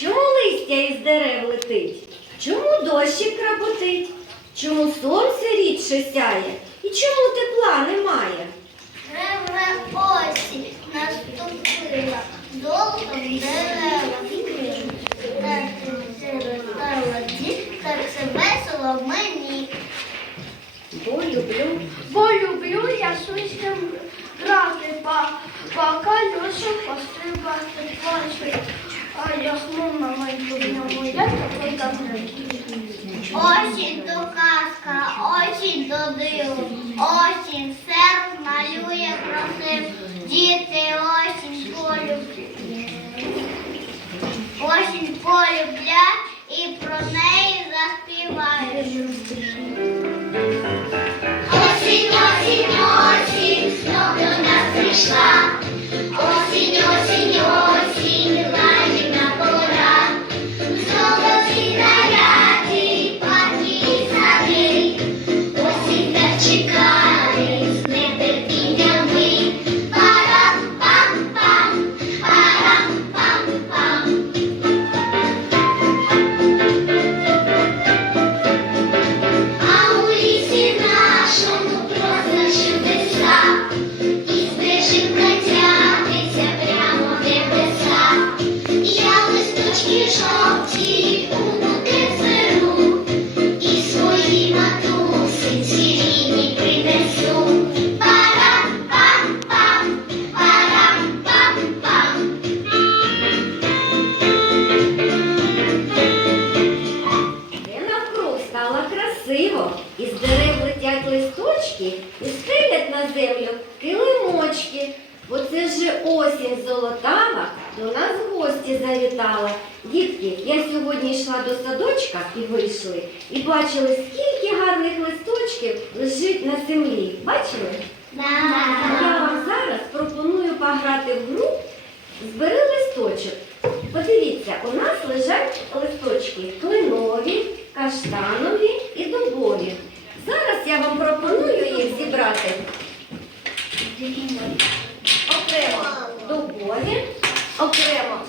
Чому листя із дерев летить? Чому дощик крапотить? Чому сонце рідше сяє? І чому тепла немає? Реве осінь наступила, золотом дерева вкрила. Так зростала дід, так це весело мені. Бо люблю. Бо люблю я сусідям грати, по, по колесу пострибати. А то казка, осінь то диво, осінь серп малює красив, діти осінь полюблять. Осінь полюблять і про неї заспівають. Осінь, осінь, осінь, знов до нас прийшла. Бачили, скільки гарних листочків лежить на землі. Бачили? Я вам зараз пропоную пограти в гру Збери листочок. Подивіться, у нас лежать листочки клинові, каштанові і дубові. Зараз я вам пропоную їх зібрати окремо дубові, окремо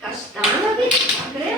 каштанові, окремо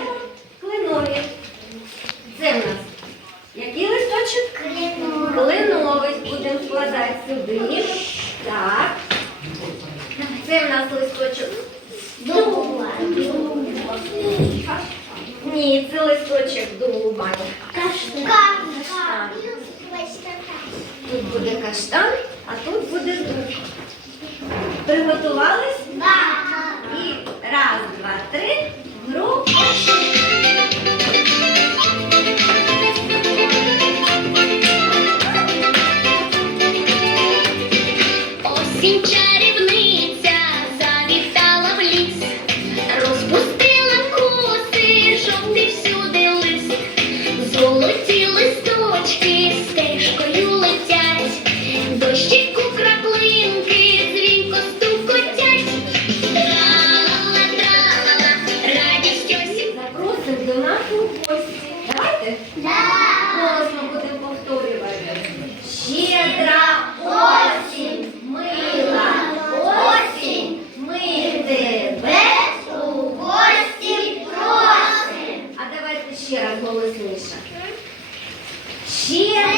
钱。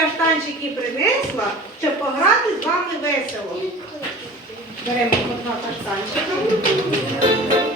Каштанчики принесла, щоб пограти з вами весело. Беремо по два каштанчика.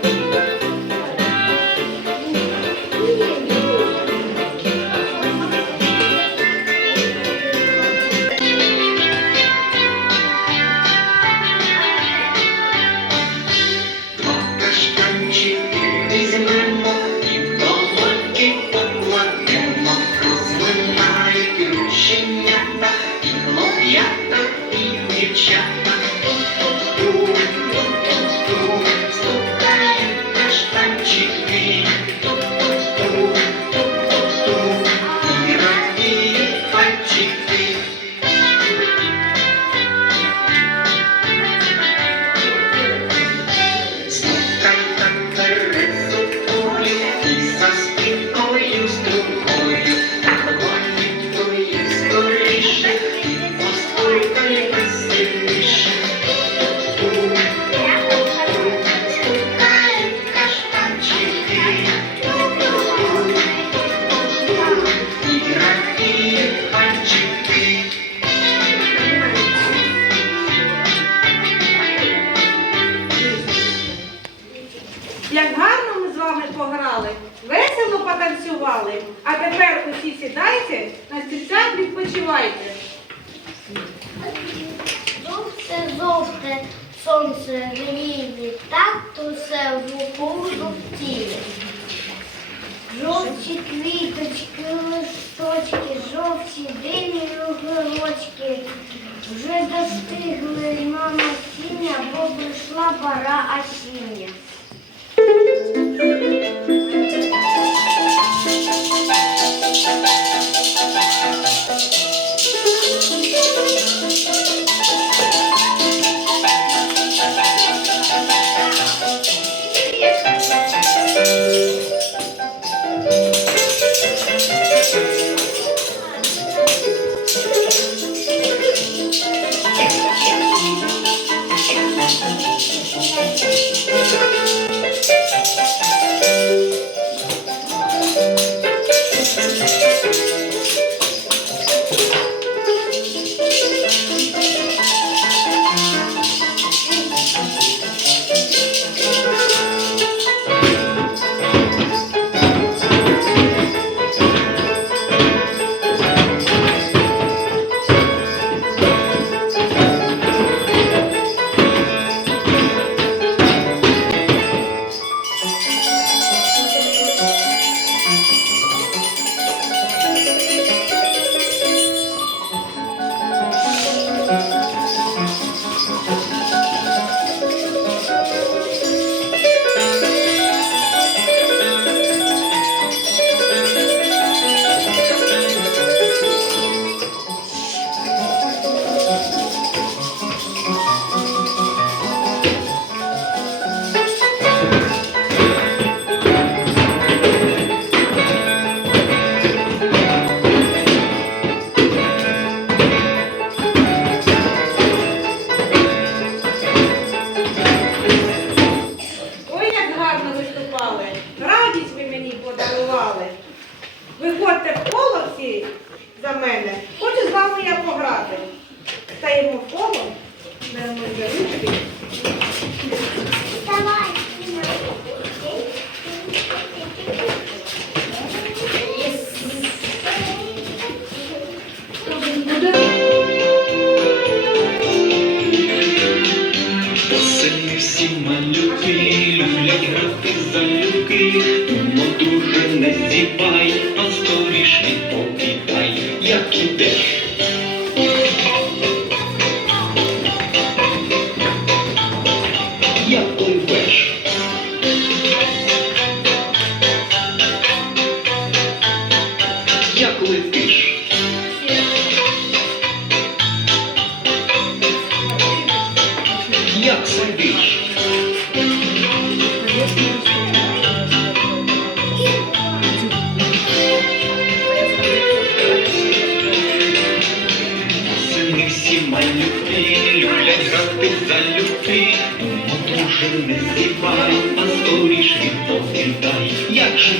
Очі, квіточки, листочки, жовті, дині уголочки. Вже достигли мама сіня, бо прийшла пора. стаємо колом, беремо за ручки. Давай. Сини всі малюки, люблять грати за люки, дуже не зіпай, а скоріш відповідай, як ідеш. Не палю, а скоріш відповідай, як же.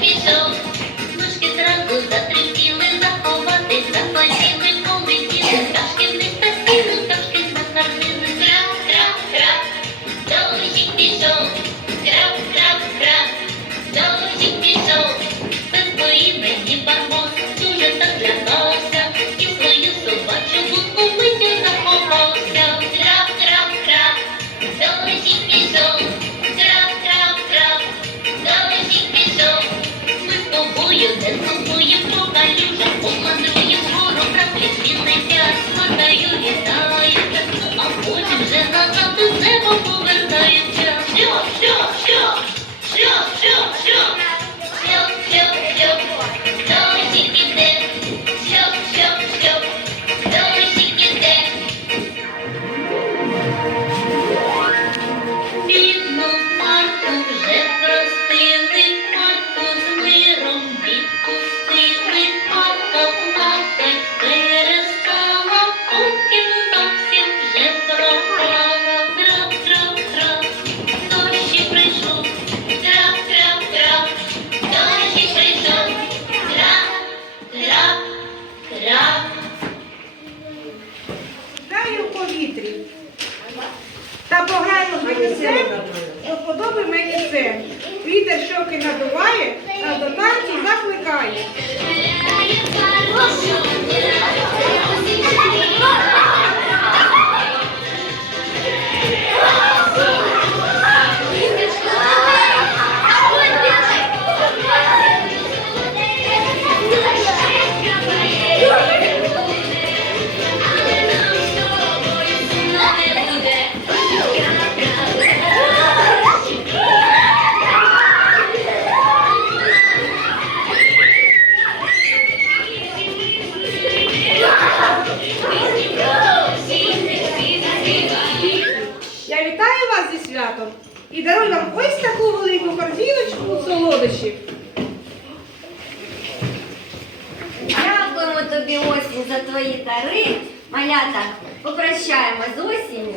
me so мені до вподоби мені це. Вітер щоки надуває, а до танцю закликає. Я вітаю вас зі святом і дарую вам ось таку велику корзіночку у солодощі. Дякуємо тобі осінь за твої дари. Малята, попрощаємо з осінню.